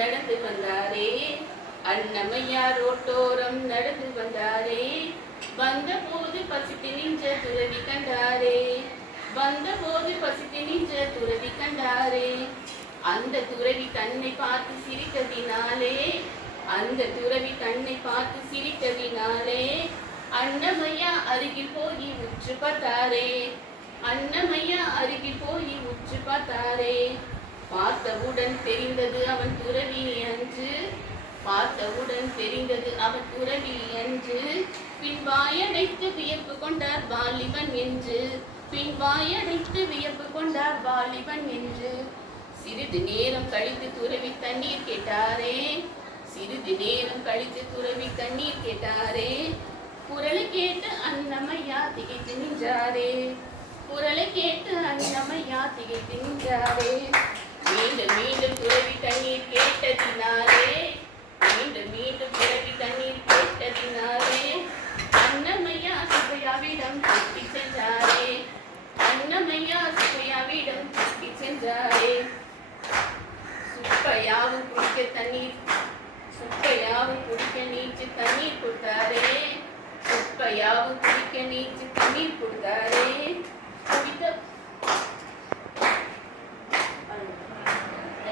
நடந்து வந்தாரே. அன்னமையா ரோட்டோரம் நடந்து வந்தாரே. வந்த போது பசித்து நின்ற துறவி கண்டாரே. வந்த போது பசித்து நின்ற துறவி கண்டாரே. அந்த துறவி தன்னை பார்த்து சிரித்ததினாலே அந்த துறவி தன்னை பார்த்து சிரித்ததினாலே அன்னமையா அருகில் போய் உற்று பார்த்தாரே. அன்னமையா அருகில் போய் உற்று பார்த்தாரே. பார்த்தவுடன் தெரிந்தது அவன் துறவி என்று. பார்த்தவுடன் தெரிந்தது அவன் துறவி என்று. பின் வாயடைத்து வியப்பு கொண்டார் வாலிபன் என்று. பின் வாயடைத்து வியப்பு கொண்டார் வாலிபன் என்று. சிறிது நேரம் கழித்து துறவி தண்ணீர் கேட்டாரே. சிறிது நேரம் கழித்து துறவி தண்ணீர் கேட்டாரே. குரலை கேட்டு அன்னமையா திகைத்து நின்றாரே. குரலை கேட்டு அன்னமையா திகைத்து நின்றாரே மீண்டும் மீண்டும் துறவி தண்ணீர் கேட்டதினாலே மீண்டும் மீண்டும் துறவி தண்ணீர் கேட்டதினாலே அன்னமையா சுப்பையாவிடம் தப்பி சென்றாரே அன்னமையா சுப்பையாவிடம் தப்பி சென்றாரே சுப்பையாவும் குடிக்க தண்ணீர் சுப்பையாவும் குடிக்க நீச்சு தண்ணீர் கொடுத்தாரே. சுப்பையாவும் குடிக்க நீச்சு தண்ணீர் கொடுத்தாரே. குடித்த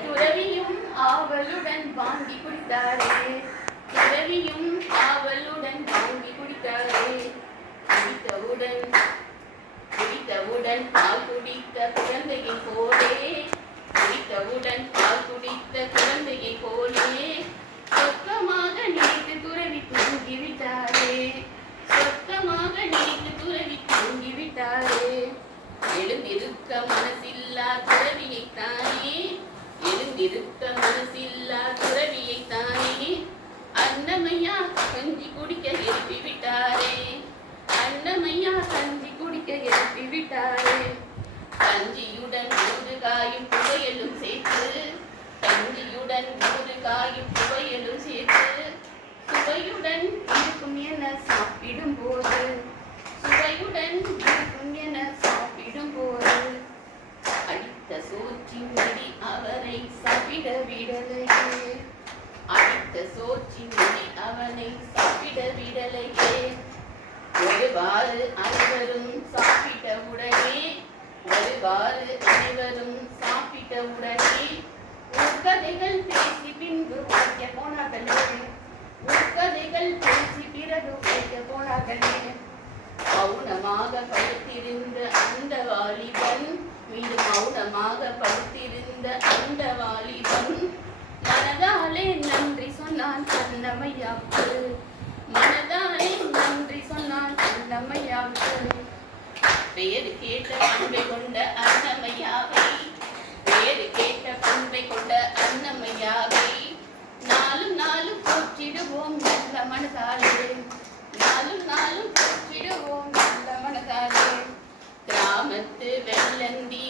துறவியும் ஆவலுடன் வாங்கி குடித்தாரே. துறவியும் ஆவலுடன் வாங்கி குடித்தாரே. குடித்தவுடன் குடித்தவுடன் பால் மனசில்லா துறவியை தானே எழுந்திருக்க மனசில்லா துறவியை தானே அன்னமையா கஞ்சி குடிக்க எழுப்பி விட்டாரே அன்னமையா கஞ்சி குடிக்க எழுப்பி விட்டாரே கஞ்சியுடன் ஊறுகாயும் புகையலும் சேர்த்து கஞ்சியுடன் ஊறுகாயும் புகையலும் சேர்த்து சுவையுடன் இருக்கும் என சாப்பிடும் போது சுவையுடன் இருக்கும் என சாப்பிடும் போது அடித்த சோற்றின் அவனை சாப்பிட விடலையே. அடித்த சோற்றின் அவனை சாப்பிட விடலையே. ஒருவாறு அனைவரும் சாப்பிட்ட உடனே ஒருவாறு அனைவரும் சாப்பிட்ட உடனே உட்கதைகள் பேசி பின்பு வைக்க போனார்களே. உட்கதைகள் பேசி பிறகு வைக்க போனார்களே. மௌனமாக படுத்திருந்த அந்த வாலிபன் மீண்டும் மௌனமாக படுத்திருந்த அந்த வாலிபன் மனதாலே நன்றி சொன்னான் அன்னமையாவுக்கு மனதாலே நன்றி சொன்னான் அன்னமையாவுக்கு பெயர் கேட்ட பண்பை கொண்ட அன்னமையாவை பெயர் கேட்ட பண்பை கொண்ட அன்னமையாவை நாலும் நாளும் போற்றிடுவோம் நல்ல மனதாலே. நாலும் நாளும் போற்றிடுவோம் நல்ல மனதாலே. கிராமத்து வெள்ளந்தி